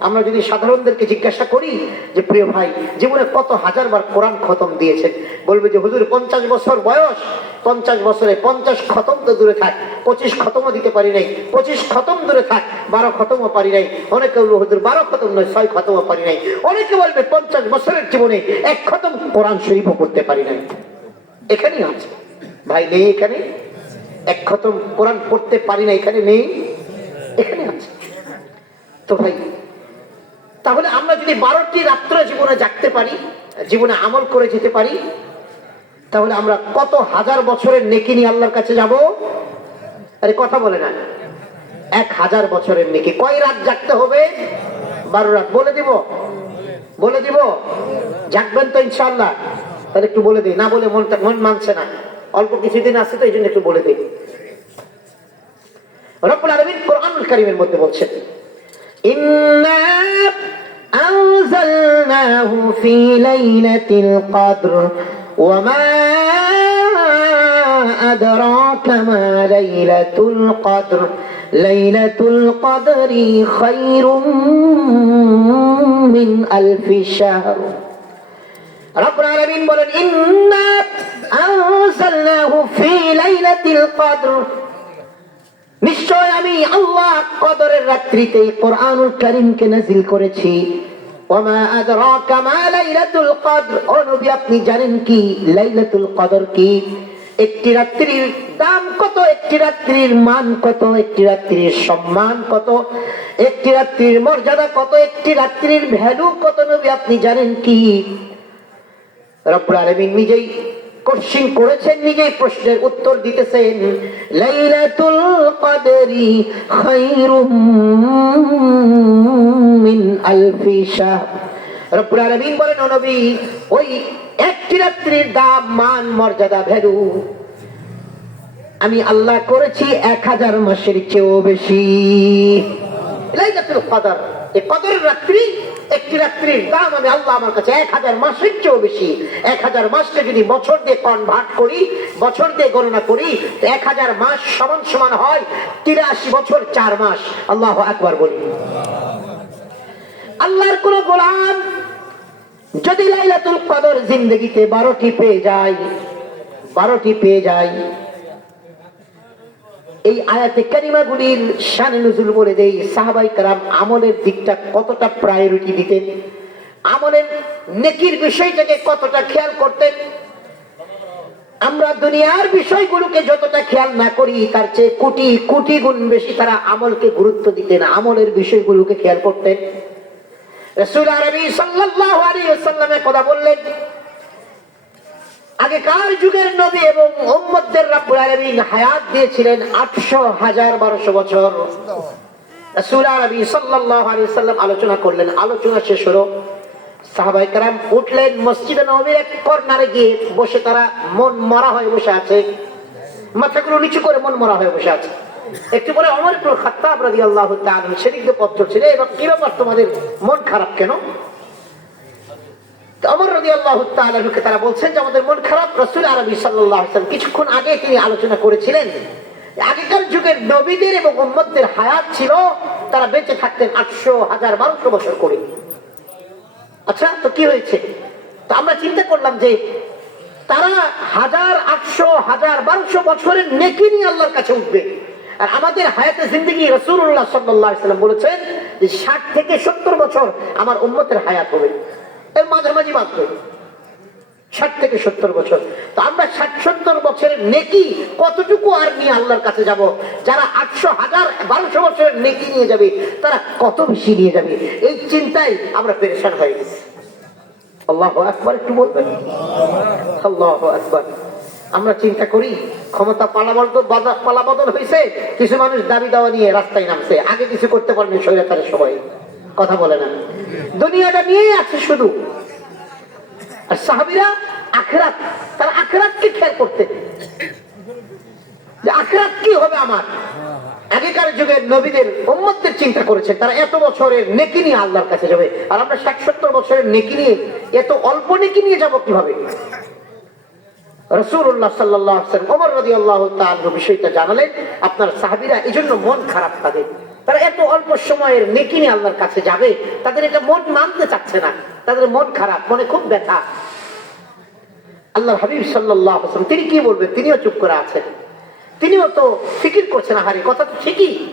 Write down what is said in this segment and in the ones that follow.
আমরা যদি সাধারণদেরকে জিজ্ঞাসা করি যে, প্রিয় ভাই, জীবনে কত হাজার বার কোরআন খতম দিয়েছেন? বলবে যে, হুজুর, পঞ্চাশ বছর বয়স। পঞ্চাশ বছরে পঞ্চাশ খতম তো দূরে থাক। পঁচিশ খতমও দিতে পারি নাই। পঁচিশ খতম দূরে থাক। বারো খতমও পারি নাই। অনেকে বলব, হুজুর, বারো খতম নয়, ছয় খতমও পারি নাই। অনেকে বলবে, পঞ্চাশ বছরের জীবনে এক খতম কোরআন শরীফও করতে পারি নাই। এখানেই আছে। ভাই, নেই এখানে? এক খতম কোরআন পড়তে পারি না, এখানে নেই? এখানে আছে। তো ভাই তাহলে আমরা যদি বারোটি রাত্র জীবনে জাগতে পারি, জীবনে আমল করে যেতে পারি, তাহলে আমরা কত হাজার বছরের নেকি নিয়ে আল্লাহর কাছে যাব? আরে, কথা বলে না। এক হাজার বছরের নেকি। কয় রাত জাগতে হবে? বারো রাত। বলে দিব? বলে দিব? জাগবেন তো ইনশাল্লাহ তাহলে একটু বলে দিই। না বলে মনটা মন মানছে না। অল্প কিছুদিন আছে তো, এই জন্য একটু বলে দিই। রব্বুল আলমিন কোরআনুল কারিমের মধ্যে বলছেন إنا أنزلناه في ليلة القدر وما أدراك ما ليلة القدر ليلة القدر خير من ألف شهر رب العالمين বলেন إنا أنزلناه في ليلة القدر নিশ্চয় আমি আল্লাহ কদরের রাত্রিতে কোরআনুল করিমকে নাজিল করেছি। আপনি জানেন কি? লাইলাতুল কদর কি? একটি রাত্রির দাম কত? একটি রাত্রির মান কত? একটি রাত্রির সম্মান কত? একটি রাত্রির মর্যাদা কত? একটি রাত্রির ভ্যালু কত? নবী, আপনি জানেন কি? রব্বুল আলামিন নিজেই কোশ্চিন করেছেন নিজেই প্রশ্নের উত্তর দিতেছেন। লাইলাতুল কদরি খায়রুম মিন আলফি শাহর রব্বুল আলামিন বলেন নবী, ওই একটি রাত্রির দাম মান মর্যাদা ভ্যালু আমি আল্লাহ করেছি এক হাজার মাসের চেয়েও বেশি। লাইলাতুল কদর এই কদরের রাত্রি একটি রাত্রির দাম আমি আল্লাহ আমার কাছে এক হাজার মাসের চেয়েও বেশি। এক হাজার মাসকে যদি বছর দিয়ে কনভার্ট করি, বছর দিয়ে গণনা করি এক হাজার মাস সমান সমান হয় তিরাশি বছর চার মাস। আল্লাহ একবার বলি। আল্লাহর কোন গোলাম যদি লাইলাতুল কদর জিন্দগিতে বারোটি পেয়ে যায়, বারোটি পেয়ে যায় এই আয়াতে কারিমাগুলির শানে নজুল বলে দেই, সাহাবাই কারাম আমলের দিকটা কতটা প্রায়োরিটি দিতেন? আমলের নেকির বিষয়টাকে কতটা খেয়াল করতেন? আমরা দুনিয়ার বিষয়গুলোকে যতটা খেয়াল না করি, তার চেয়ে কোটি কোটি গুণ বেশি তারা আমলকে গুরুত্ব দিতেন, আমলের বিষয়গুলোকে খেয়াল করতেন। রসুল আরবি সাল্লাল্লাহু আলাইহি ওয়াসাল্লামের কথা বললেন আগেকার যুগের নবী এবং উম্মতদের রাব্বুল আলামিন হায়াত দিয়েছিলেন 800 হাজার 1200 বছর। রাসূল আরবি সাল্লাল্লাহু আলাইহি সাল্লাম আলোচনা করলেন। আলোচনা শেষ হলো। সাহাবায়ে কেরাম উঠলেন মসজিদে নববীর এক কর্নারে গিয়ে বসে তারা মন মরা হয়ে বসে আছে। মাথাগুলো নিচু করে মন মরা হয়ে বসে আছে। একটু পরে অমর ইবনে খাত্তাব রাদিয়াল্লাহু তাআলা দিয়ে পথ চলছিল এবার কি ব্যাপার তোমাদের? মন খারাপ কেন? অমর তারা বলছেন যে আমাদের মন খারাপ। রসুল আরবি সাল্লাম কিছুক্ষণ আগে তিনি আলোচনা করেছিলেন আগেকার যুগের নবীদের এবং উম্মতদের হায়াত ছিল তারা বেঁচে থাকতেন আটশো হাজার বারোশো বছর করে। আচ্ছা তো কি হয়েছে? তো আমরা চিন্তা করলাম যে তারা হাজার আটশো হাজার বারোশো বছরের নেকি নিয়ে আল্লাহর কাছে উঠবে। আর আমাদের হায়াতে জিন্দগি রসুল্লাহ সাল্লাম বলেছেন যে ষাট থেকে সত্তর বছর আমার উম্মতের হায়াত হবে। এর মাঝামাঝি মাত্র। ষাট থেকে সত্তর বছর। তো আমরা ষাট সত্তর বছরের নেকি কতটুকু আর নিয়ে আল্লাহর কাছে যাব? যারা আটশো হাজার, বারোশো বছরের নেকি নিয়ে যাবে, তারা কত বেশি নিয়ে যাবে? এই চিন্তায় আমরা পেরেশান হয়ে গেছি। আল্লাহ একবার একটু বলবেন? আল্লাহ একবার আমরা চিন্তা করি, ক্ষমতা পালাবদল পালাবদল হয়েছে কিছু মানুষ দাবি দাওয়া নিয়ে রাস্তায় নামছে। আগে কিছু করতে পারেনি স্বৈরাচারের সবাই কথা বলে না। দুনিয়াটা নিয়েই আছে শুধু। আর সাহাবিরা আখরাত, তারা আখরাতকে খেয়াল করতেন যে আখরাত কি হবে আমার? আগেকার যুগের নবীদের উম্মতদের চিন্তা করেছেন তারা এত বছরের নেকি নিয়ে আল্লাহর কাছে যাবে। আর আমরা ষাট সত্তর বছরের নেকি নিয়ে, এত অল্প নেকি নিয়ে যাব কীভাবে? রসুল্লাহ সাল্লাহ ওমর রদি আল্লাহ বিষয়টা জানালেন, আপনার সাহাবিরা এই জন্য মন খারাপ তাদের। তারা এত অল্প সময়ের নেকি নিয়ে আল্লাহর কাছে যাবে, তাদের এটা মন মানতে চাচ্ছে না। তাদের মন খারাপ, মনে খুব ব্যথা। আল্লাহ হাবিব সাল্লাহ তিনি কি বলবেন? তিনিও চুপ করে আছেন। তিনিও তো ফিকির করছেন, আহারে, কথা তো ঠিকই।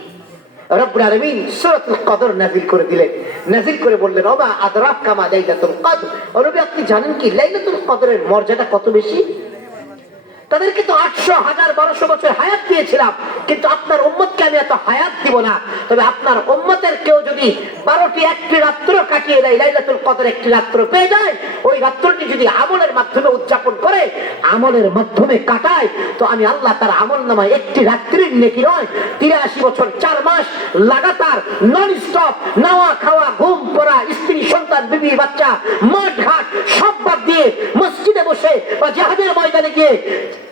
আপনি জানেন কি? লাইলাতুল কদরের মর্যাদা কত বেশি? তাদেরকে তো আটশো হাজার বারোশো বছর হায়াত দিয়েছিলাম। কিন্তু আপনার উম্মতকে আমি এত হায়াত দিব না। তবে আপনার উম্মতের কেউ যদি বারোটি একটি রাত্র কাটিয়ে দেয়, লাইলাতুল কদর একটি রাত্র পেয়ে যায়, ওই রাত্রটি যদি আমলের মাধ্যমে উদযাপন করে, আমলের মাধ্যমে কাটায়, তো আমি আল্লাহ তার আমল নামায় একটি রাত্রির নেকি নয়, তিরাশি বছর, চার মাস লাগাতার নন স্টপ নাওয়া খাওয়া, ঘুম পড়া, স্ত্রী, সন্তান, বিবি, বাচ্চা, মাঠ ঘাট, সব বাদ দিয়ে মসজিদে বসে বা জাহাজের ময়দানে গিয়ে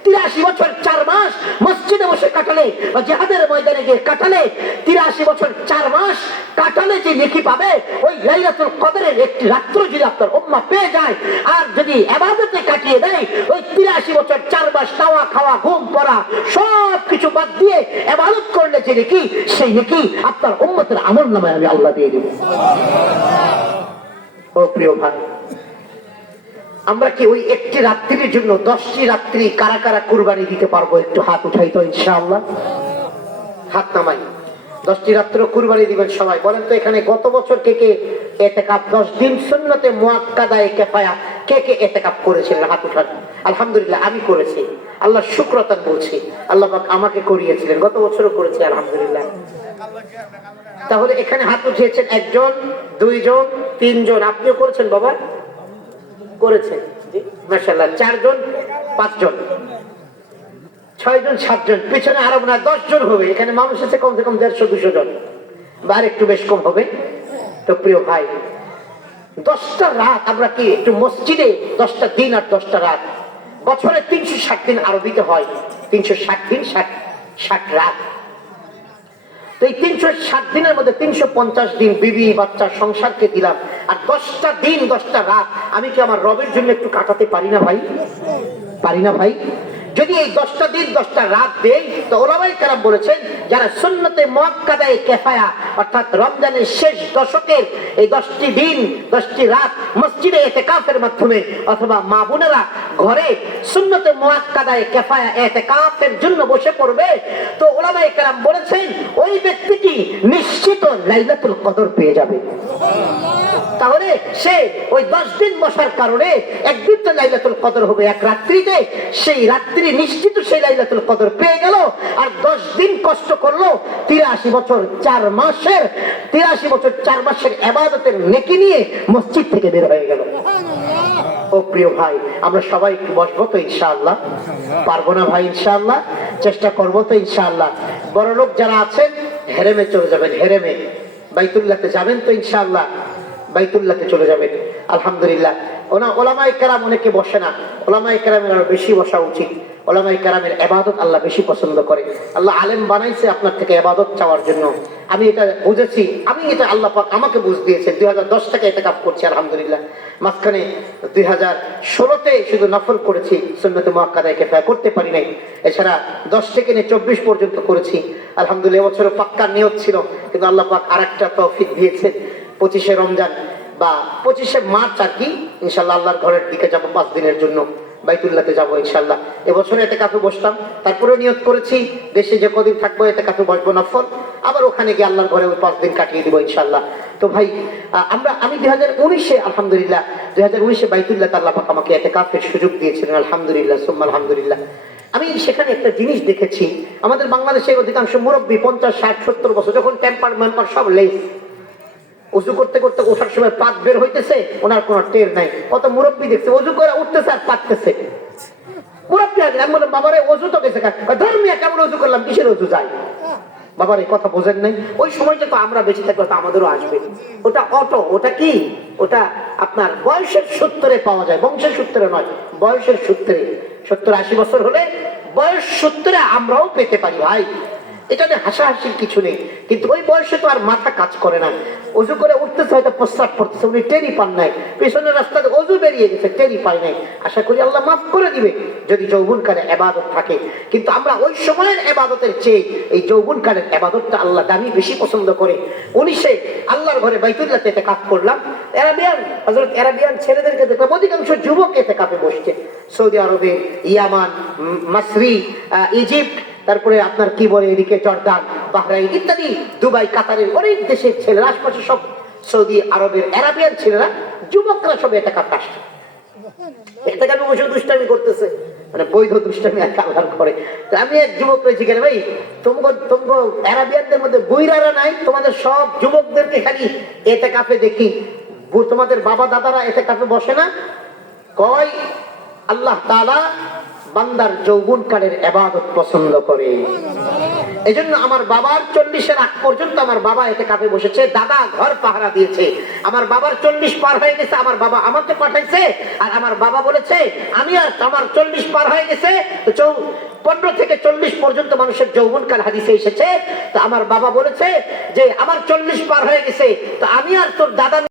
তিরাশি বছর চার মাস মসজিদে বসে কাটালে বা জেহাদের ময়দানে গিয়ে কাটালে তিরাশি বছর চার মাস কাটালে যে নেকি পাবে ওই লাইলাতুল কদরের একটি রাত্র যদি আপনার পেয়ে যায়, আর যদি এবাদতে কাটিয়ে দেয়, ওই তিরাশি বছর চার মাস খাওয়া, ঘুম পড়া সব কিছু বাদ দিয়ে এবাদত করলে যে নেকি? সেই নেকি? আপনার উম্মতের আমল নামায় আমি আল্লাহ দিয়ে দেব। ও প্রিয় ভাই, আমরা কি ওই একটি রাত্রির জন্য দশটি রাত্রি কারা কারা কুরবানি দিতে পারব? একটু হাত উঠাই তো ইনশাআল্লাহ। হাত নামাই। দশটি রাত্র কুরবানি দিবেন সবাই। বলেন তো এখানে গত বছর কে কে এতেকাপ, দশ দিন শূন্যতে মোয়াক্কাদায় কেফায়া কে কে এতেকাপ করেছিলেন? হাত উঠান। আলহামদুলিল্লাহ, আমি করেছি। আল্লাহ শুক্রতান বলছি আল্লাহ আমাকে করিয়েছিলেন। গত বছরও করেছি, আলহামদুলিল্লাহ। তাহলে এখানে হাত উঠিয়েছেন একজন, দুইজন, তিনজন। আপনিও করেছেন বাবা? করেছেন। মাসাল্লাহ চারজন, পাঁচজন। ছয়জন, সাতজন, পিছনে আরও না দশ জন হবে। এখানে মানুষ আছে কমসে কম দেড়শো, দুশো জন। বা একটু বেশ কম হবে। তো প্রিয় ভাই, দশটা রাত আমরা কি একটু মসজিদে দশটা দিন আর দশটা রাত? বছরে তিনশো ষাট দিন আরবিতে হয়। তিনশো ষাট দিন, ষাট ষাট রাত। তো এই তিনশো ষাট দিনের মধ্যে তিনশো পঞ্চাশ দিন বিবি বাচ্চা সংসারকে দিলাম। আর দশটা দিন, দশটা রাত। আমি কি আমার রবের জন্য একটু কাটাতে পারি না ভাই? পারি না ভাই? যদি এই দশটা দিন, দশটা রাত দেই, তো ওলামাই কারাম বলেছেন, যারা সুন্নতে মোয়াক্কাদায় কেফায়া, অর্থাৎ রমজানের শেষ দশকের এই দশটি দিন, দশটি রাত মসজিদে এতেকাফের মাধ্যমে অথবা মা বোনেরা ঘরে সুন্নতে মোয়াক্কাদায় কেফায়া, এতেকাফের জন্য বসে পড়বে, তো ওলামাই কারাম বলেছেন, ওই ব্যক্তিটি নিশ্চিত লাইলাতুল কদর পেয়ে যাবে। তাহলে সে ওই দশ দিন বসার কারণে একদিন তো লাইলাতুল কদর হবে এক রাত্রিতে। সেই রাত্রি নিশ্চিত সেই লাইলাতুল কদর পেয়ে গেল। আর দশ দিন কষ্ট করল তিরাশি বছর চার মাসের। তিরাশি বছর চার মাসের এবাদতের নেকি নিয়ে মসজিদ থেকে বের হয়ে গেল। ও প্রিয় ভাই আমরা সবাই একটু বসবো তো ইনশাআল্লাহ? পারব না ভাই ইনশাআল্লাহ? চেষ্টা করব তো ইনশাআল্লাহ। বড় লোক যারা আছেন হেরেমে চলে যাবেন হেরেমে। বাইতুল্লাহতে যাবেন তো ইনশাআল্লাহ। বাইতুল্লাহতে চলে যাবেন আলহামদুলিল্লাহ। ওনা ওলামাই কারাম অনেকে বসে না। ওলামাই কারামের আরও বেশি বসা উচিত। ওলামাই কারামের এবাদত আল্লাহ বেশি পছন্দ করে। আল্লাহ আলেম বানাইছে আপনার থেকে এবাদত চাওয়ার জন্য। আমি এটা বুঝেছি। আমি এটা আল্লাহ পাক আমাকে বুঝ দিয়েছে দুই হাজার দশ থেকে এটা কাপ করছি, আলহামদুলিল্লাহ। মাঝখানে দুই হাজার ষোলোতে শুধু নফল করেছি, সুন্নত মহাকাদায় কেফায় করতে পারি নাই। এছাড়া দশ থেকে নিয়ে চব্বিশ পর্যন্ত করেছি। আলহামদুলিল্লাহ, এবছরও পাক্কা নিয়ত ছিল। কিন্তু আল্লাহ পাক আর একটা তৌফিক দিয়েছেন। পঁচিশে রমজান বা পঁচিশে মার্চ আর কি, ইনশাল্লাহ আল্লাহর ঘরের দিকে যাব পাঁচ দিনের জন্য বাইতুল্লাহতে যাব ইনশাল্লাহ। এবছরে এতে কাপে বসতাম তারপরে নিয়ত করেছি, দেশে যে কদিন থাকব এতে কাপে বসবো নফল আবার ওখানে গিয়ে আল্লাহর ঘরে ওই পাঁচ দিন কাটিয়ে দিব ইনশাল্লাহ। তো ভাই আমরা, আমি দুই হাজার উনিশে, আলহামদুলিল্লাহ দুই হাজার উনিশে বাইতুল্লাহ আল্লাহ পাক আমাকে এতে কাপের সুযোগ দিয়েছিলেন, আলহামদুলিল্লাহ, সুম্মা আলহামদুলিল্লাহ। আমি সেখানে একটা জিনিস দেখেছি, আমাদের বাংলাদেশের অধিকাংশ মুরব্বী পঞ্চাশ, ষাট, সত্তর বছর যখন টেম্পার ম্যাম্পার সব লেস উজু করতে করতে ওঠার সময় পাত বের হইতেছে, ওনার কোনো টের নাই। কত মুরব্বী দেখছে অজু করে উঠতেছে আর পাততেছে। মুরব্বী আগে আমি বললাম, বাবারে অজু তো গেছে ধর্মিয়া কেমন অজু করলাম? কিসের অজু যায়? বাবার এই কথা বোঝেন নাই। ওই সময়টা তো আমরা বেঁচে থাকলে আমাদেরও আসবে। ওটা অটো ওটা কি? ওটা আপনার বয়সের সূত্রে পাওয়া যায়, বংশের সূত্রে নয়, বয়সের সূত্রে। সত্তর আশি বছর হলে বয়স সূত্রে আমরাও পেতে পারি ভাই। এটা নিয়ে হাসাহাসির কিছু নেই। কিন্তু ওই বয়সে তো আর মাথা কাজ করে না। অজু করে উঠতেছে, হয়তো প্রস্রাব পড়তেছে উনি টেরি পান নাই। পেছনের রাস্তাতে অজু বেরিয়ে গেছে টেরি পায় নাই। আশা করি আল্লাহ মাফ করে দিবে, যদি যৌবনকালে এবাদত থাকে। কিন্তু আমরা ওই সময়ের এবাদতের চেয়ে এই যৌবনকালের এবাদতটা আল্লাহ দামি বেশি পছন্দ করে। উনিশে আল্লাহর ঘরে বাইতুল্লাহ এতে কাপ করলাম। এরাবিয়ান হজরত এরাবিয়ান ছেলেদেরকে দেখলাম, অধিকাংশ যুবক এতে কাপে বসছে। সৌদি আরবে, ইয়ামান মাসরি ইজিপ্ট তারপরে আপনার কি বলে এদিকে জর্দান, বাহরাইন ইত্যাদি, দুবাই, কাতারের অনেক দেশের ছেলেরা আশপাশে সব সৌদি আরবের আরাবিয়ান ছেলেরা, যুবকরা সব এটা কাপ আসছে। মানে তোমাদের কাপে দেখি। তোমাদের বাবা দাদারা এতে কাপে বসে না। কয়, আল্লাহ তাআলা বান্দার যৌবনকালের এবাদত পছন্দ করে। এজন্য আমার বাবার চল্লিশের আগ পর্যন্ত আমার বাবা এতে কাপে বসেছে, দাদা ঘর পাহারা দিয়েছে। আমার বাবার চল্লিশ পার হয়ে গেছে, আমার বাবা আমাকে পাঠাইছে, আর আমার বাবা বলেছে, আমি আর আমার চল্লিশ পার হয়ে গেছে। পনেরো থেকে চল্লিশ পর্যন্ত মানুষের যৌবনকাল হাদিসে এসেছে। তো আমার বাবা বলেছে যে, আমার চল্লিশ পার হয়ে গেছে, তো আমি আর তোর দাদা